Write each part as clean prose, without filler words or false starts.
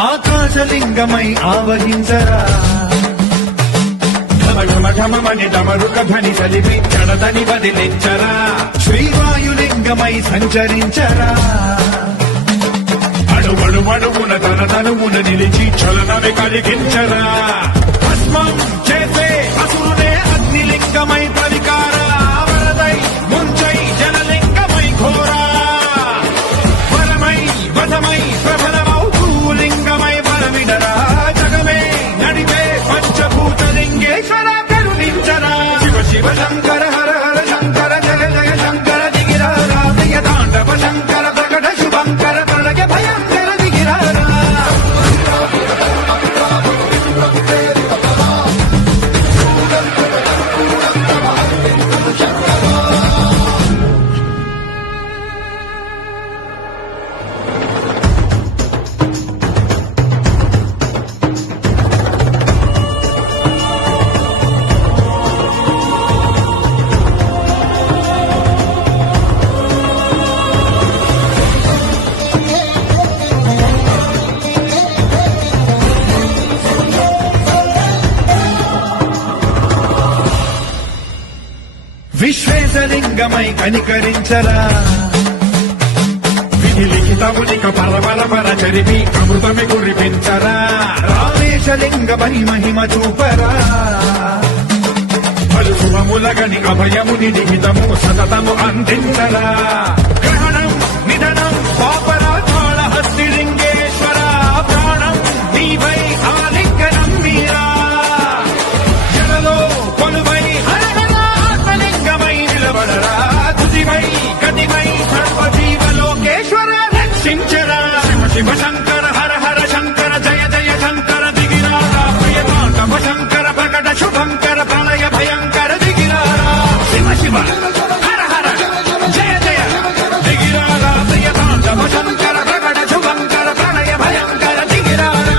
ఆకాశలింగమై ఆవహించరా ఢమఢమని డమరుక ధ్వని చలిపి చడదని వదిలించరా శ్రీవాయులింగమై సంచరించరా అణువణువున తన తనువున నిలిచి చలనమే కలిగించరా భస్మం చేసే అసురునే అగ్నిలింగమై పరికారా వరదై ముంచై జలలింగమై ఘోరా వరమై వధమై ప్రబలమౌ భూలింగమై వరమిడరా జగమే నడిపే పంచభూతలింగేశ్వర కరుణించరా శివ శివ శంకర హర హర శంకర జయ జయ శంకర దిగిరారా ప్రియ తాండవ శంకర ప్రకట శుభంకర ప్రళయ భయంకర దిగిరారా విశ్వేశలింగమై కనికరించరా విధి లిఖితమునిక పరవర పర చరిపి అమృతమి కురిపించరా రామేశలింగమై మహిమ చూపరా పలు శుభములగని అభయముని నిహితము సతతము అందించరా గ్రహణం నిధనం పాపరా కాళహస్తిలింగేశ్వర ప్రాణం నీవై ఆలింగనం మీరా జలలో కొలువై తుదివై గతివై సర్వజీవలోకేశ్వర రక్షించరా శివ శివ శంకర హర హర శంకర జయ జయ శంకర దిగిరారా ప్రియతాండవ శంకర ప్రకట శుభంకర ప్రళయ భయంకర దిగిరారా శివ శివ హర హర జయ జయ దిగిరారా ప్రియతాండవ శంకర ప్రకట శుభంకర ప్రళయ భయంకర దిగిరారా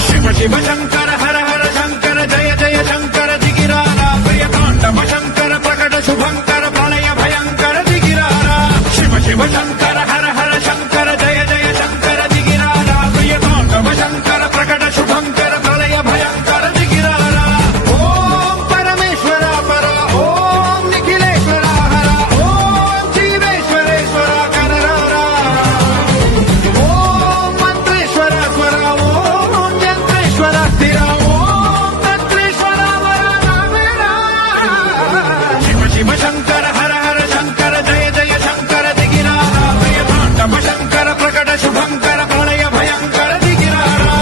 శివ శివ శంకర హర హర శంకర జయ జయ శంకర దిగిరారా ప్రియతాండవ శంకర ప్రకట శుభంకర ప్రళయ భయంకర దిగిరారా శివ శివ శంకర హర హర శంకర జయ జయ శంకర దిగిరారా ప్రియతాండవ శంకర ప్రకట శుభంకర ప్రళయ భయంకర దిగిరారా ఓం పరమేశ్వర పర ఓం నిఖిలేశ్వర హర ఓం జీవేశ్వరేశ్వర కరరారా ఓం మంత్రేశ్వర స్వర ఓం యంత్రేశ్వర స్థిర ఓం తంత్రేశ్వర వర నామేరా శివ శివ శంకర హర హర శంకర జయ జయ శంకర దిగిరారా ప్రియతాండవ శంకర ప్రకట శుభంకర ప్రళయ భయంకర దిగిరారా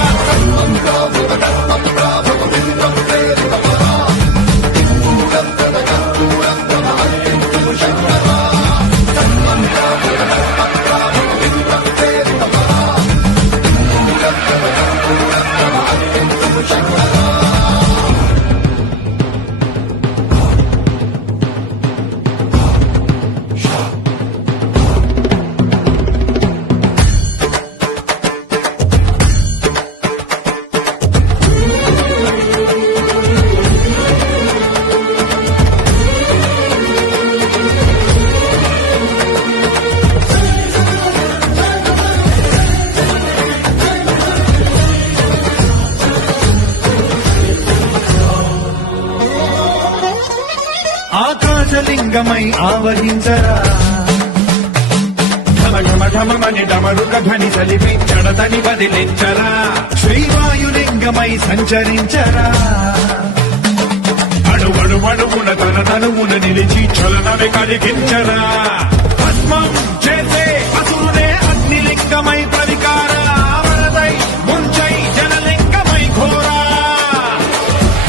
ఆకాశలింగమై ఆవహించరా ఢమ ఢమమని డమరుక ధ్వని సలిపి చెడతని వదిలించరా శ్రీవాయులింగమై సంచరించరా అడుగడుగడుగున తన తనువున నిలిచి చలనమే కలిగించరా భస్మం చేసే అసురునే అగ్నిలింగమై ప్రవికార వరదై ముంచై జనలింగమై ఘోరా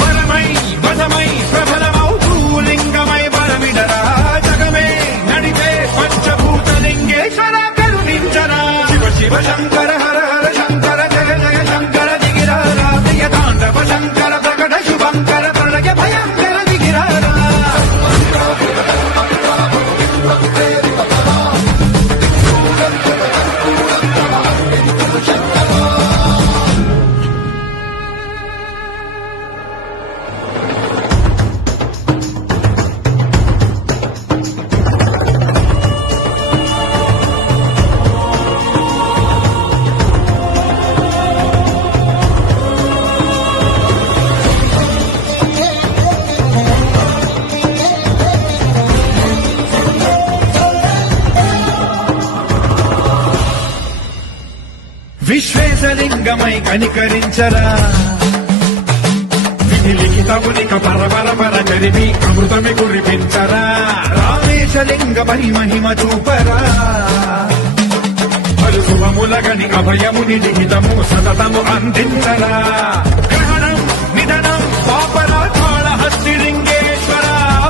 వరమై వదమై ప్రబలమౌ భూలింగమై బలమిడరా జగమే నడిపే పంచభూతలింగేశ్వర కరుణించరా శివ శివ శంకర హర హర శంకర జయ జయ శంకర దిగిరారా ప్రియ తాండవ శంకర ప్రకట శుభంకర ప్రళయ భయంకర దిగిరారా విశ్వేశలింగమై కనికరించరా విధి లిఖితమునిక పరపర జరిపి అమృతమి కురిపించరా రామేశలింగమై మహిమ చూపరా పలు శుభములగని అభయముని లిఖితము సతతము అందించరా గ్రహణం నిధనం పాపరా కాళహస్తి లింగేశ్వర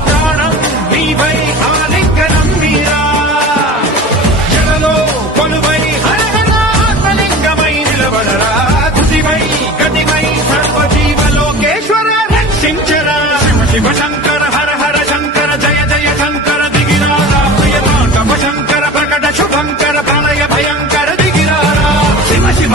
ప్రాణం నీవై ఆలింగనం మీరా జలలో కొలువై హరహరాత్మలింగమై నిలబడరా తుదివై గతివై సర్వజీవలోకేశ్వర రక్షించరా శివ శివ శంకర హర హర శంకర జయ జయ శంకర దిగిరారా ప్రియ తాండవ శంకర ప్రకట శుభంకర ప్రళయ భయంకర దిగిరారా శివ శివ